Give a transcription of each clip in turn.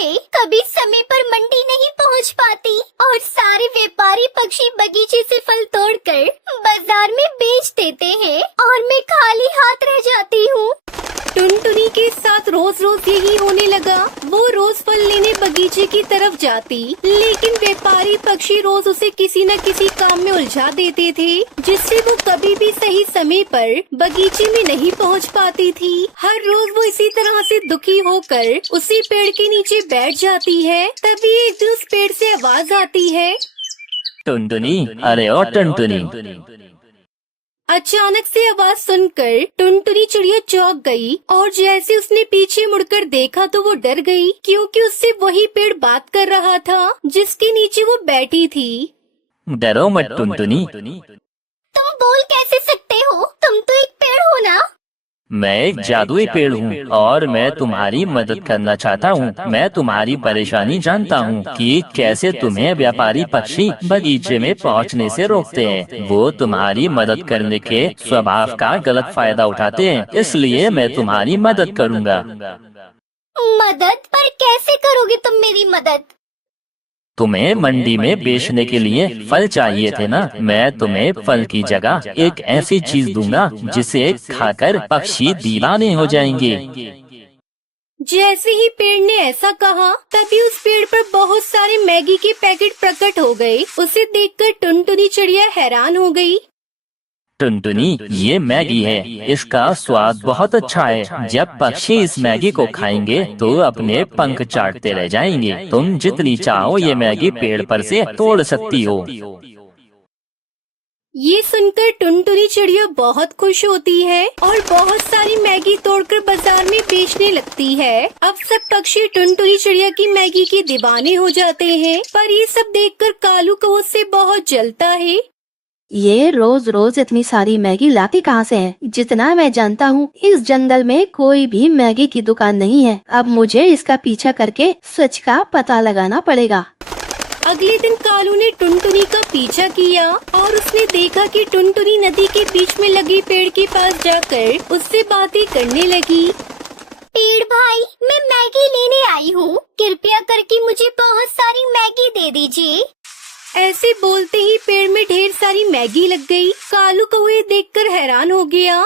है, कभी समय पर मंडी नहीं पहुंच पाती और सारे व्यापारी पक्षी बगीचे से फल तोड़कर बाजार में बेच देते हैं और मैं खाली हाथ रह जाती हूँ। टुनटुनी के साथ रोज रोज यही होने लगा। वो रोज फल लेने बगीचे की तरफ जाती, लेकिन व्यापारी पक्षी रोज उसे किसी न किसी काम में उलझा देते थे, जिससे वो कभी भी सही समय पर बगीचे में नहीं पहुंच पाती थी। हर रोज वो इसी तरह से दुखी होकर उसी पेड़ के नीचे बैठ जाती है। तभी एक दिन उस पेड़ से आवाज आती है, टुनटुनी, अरे ओ टुनटुनी। अचानक से आवाज सुनकर टुनटुनी चिड़िया चौंक गई और जैसे उसने पीछे मुड़कर देखा तो वो डर गई, क्योंकि उससे वही पेड़ बात कर रहा था जिसके नीचे वो बैठी थी। डरो मत टुनटुनी। तुम बोल कैसे सकते हो? तुम तो एक पेड़ हो ना। मैं एक जादुई पेड़ हूँ और मैं तुम्हारी मदद करना चाहता हूँ। मैं तुम्हारी परेशानी जानता हूँ कि कैसे तुम्हें व्यापारी पक्षी बगीचे में पहुँचने से रोकते हैं। वो तुम्हारी मदद करने के स्वभाव का गलत फायदा उठाते हैं, इसलिए मैं तुम्हारी मदद करूँगा। मदद? पर कैसे करोगे तुम मेरी मदद? तुम्हें मंडी में बेचने के लिए फल चाहिए थे ना? मैं तुम्हें फल की जगह एक ऐसी चीज दूंगा जिसे खाकर पक्षी दीवाने हो जाएंगे। जैसे ही पेड़ ने ऐसा कहा, तभी उस पेड़ पर बहुत सारे मैगी के पैकेट प्रकट हो गए। उसे देखकर टुनटुनी चिड़िया हैरान हो गई। टुनटुनी, ये मैगी है, इसका स्वाद बहुत अच्छा है। जब पक्षी इस मैगी को खाएंगे तो अपने पंख चाटते रह जाएंगे। तुम जितनी चाहो ये मैगी पेड़ पर से तोड़ सकती हो। ये सुनकर टुनटुनी चिड़िया बहुत खुश होती है और बहुत सारी मैगी तोड़कर बाजार में बेचने लगती है। अब सब पक्षी टुनटुनी चिड़िया की मैगी के दीवाने हो जाते हैं, पर ये सब देखकर कालू को उससे बहुत जलता है। ये रोज रोज इतनी सारी मैगी लाती कहाँ से है? जितना मैं जानता हूँ इस जंगल में कोई भी मैगी की दुकान नहीं है। अब मुझे इसका पीछा करके सच का पता लगाना पड़ेगा। अगले दिन कालू ने टुनटुनी का पीछा किया और उसने देखा कि टुनटुनी नदी के बीच में लगी पेड़ के पास जाकर उससे बातें करने लगी। पेड़ भाई, मैं मैगी लेने आई हूँ, कृपया करके मुझे बहुत सारी मैगी दे दीजिए। ऐसे बोलते ही पेड़ में ढेर सारी मैगी लग गई। कालू को ये देखकर हैरान हो गया।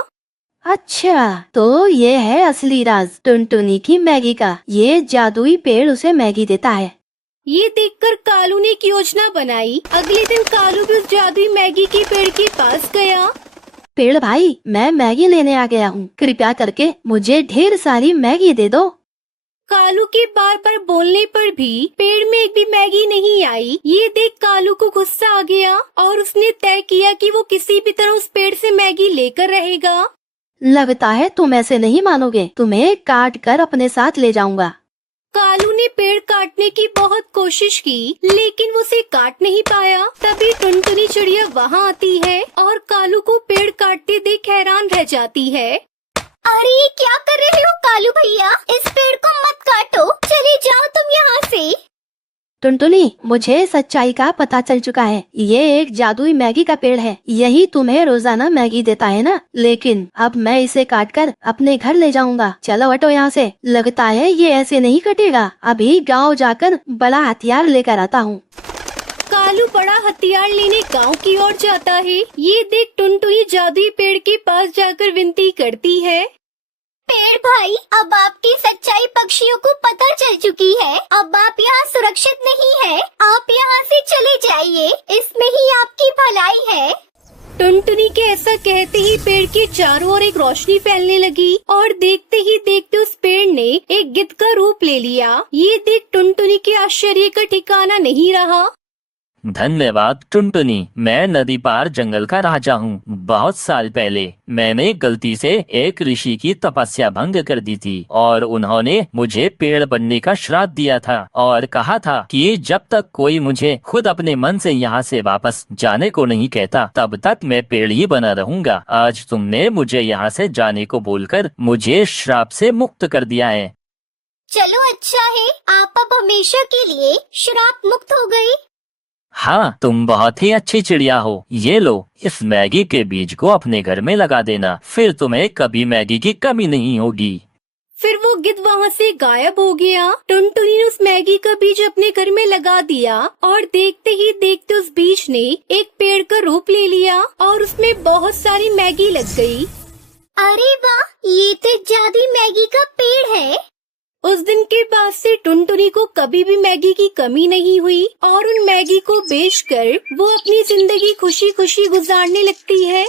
अच्छा, तो ये है असली राज टुनटुनी की मैगी का। ये जादुई पेड़ उसे मैगी देता है। ये देखकर कालू ने एक योजना बनाई। अगले दिन कालू भी उस जादुई मैगी के पेड़ के पास गया। पेड़ भाई, मैं मैगी लेने आ गया हूँ, कृपया करके मुझे ढेर सारी मैगी दे दो। कालू के बार बार बोलने पर भी पेड़ में एक भी मैगी नहीं आई। ये देख कालू को गुस्सा आ गया और उसने तय किया कि वो किसी भी तरह उस पेड़ से मैगी लेकर रहेगा। लगता है तुम ऐसे नहीं मानोगे, तुम्हें काट कर अपने साथ ले जाऊंगा। कालू ने पेड़ काटने की बहुत कोशिश की, लेकिन वो उसे काट नहीं पाया। तभी टुनटुनी चिड़िया वहाँ आती है और कालू को पेड़ काटते देख हैरान रह जाती है। अरे ये क्या कर रहे हो कालू भैया? इस पेड़ को मत काटो, चले जाओ तुम यहाँ से। टुनटुनी, मुझे सच्चाई का पता चल चुका है। ये एक जादुई मैगी का पेड़ है, यही तुम्हें रोजाना मैगी देता है ना? लेकिन अब मैं इसे काटकर अपने घर ले जाऊंगा। चलो हटो यहाँ से। लगता है ये ऐसे नहीं कटेगा। अभी गांव जाकर बड़ा हथियार लेकर आता हूँ। कालू बड़ा हथियार लेने गांव की ओर जाता है। ये देख टुनटुनी जादुई पेड़ के पास जाकर विनती करती है। पेड़ भाई, अब आपकी सच्चाई पक्षियों को पता चल चुकी है। अब आप यहाँ सुरक्षित नहीं है, आप यहाँ से चले जाइए, इसमें ही आपकी भलाई है। टुनटुनी के ऐसा कहते ही पेड़ के चारों ओर एक रोशनी फैलने लगी और देखते ही देखते उस पेड़ ने एक गिद्ध का रूप ले लिया। ये देख टुनटुनी के आश्चर्य का ठिकाना नहीं रहा। धन्यवाद टुनटुनी। मैं नदी पार जंगल का राजा हूँ। बहुत साल पहले मैंने गलती से एक ऋषि की तपस्या भंग कर दी थी और उन्होंने मुझे पेड़ बनने का श्राप दिया था और कहा था कि जब तक कोई मुझे खुद अपने मन से यहाँ से वापस जाने को नहीं कहता तब तक मैं पेड़ ही बना रहूंगा। आज तुमने मुझे यहाँ से जाने को बोलकर मुझे श्राप से मुक्त कर दिया है। चलो अच्छा है, आप अब हमेशा के लिए श्राप मुक्त हो गए। हाँ, तुम बहुत ही अच्छी चिड़िया हो। ये लो, इस मैगी के बीज को अपने घर में लगा देना, फिर तुम्हें कभी मैगी की कमी नहीं होगी। फिर वो गिद्ध वहाँ से गायब हो गया। टुनटुनी ने उस मैगी का बीज अपने घर में लगा दिया और देखते ही देखते उस बीज ने एक पेड़ का रूप ले लिया और उसमें बहुत सारी मैगी लग गई। अरे वाह, ये तो जादुई मैगी का पेड़ है। उस दिन के बाद से टुनटुनी को कभी भी मैगी की कमी नहीं हुई और उन मैगी को बेचकर वो अपनी जिंदगी खुशी खुशी गुजारने लगती है।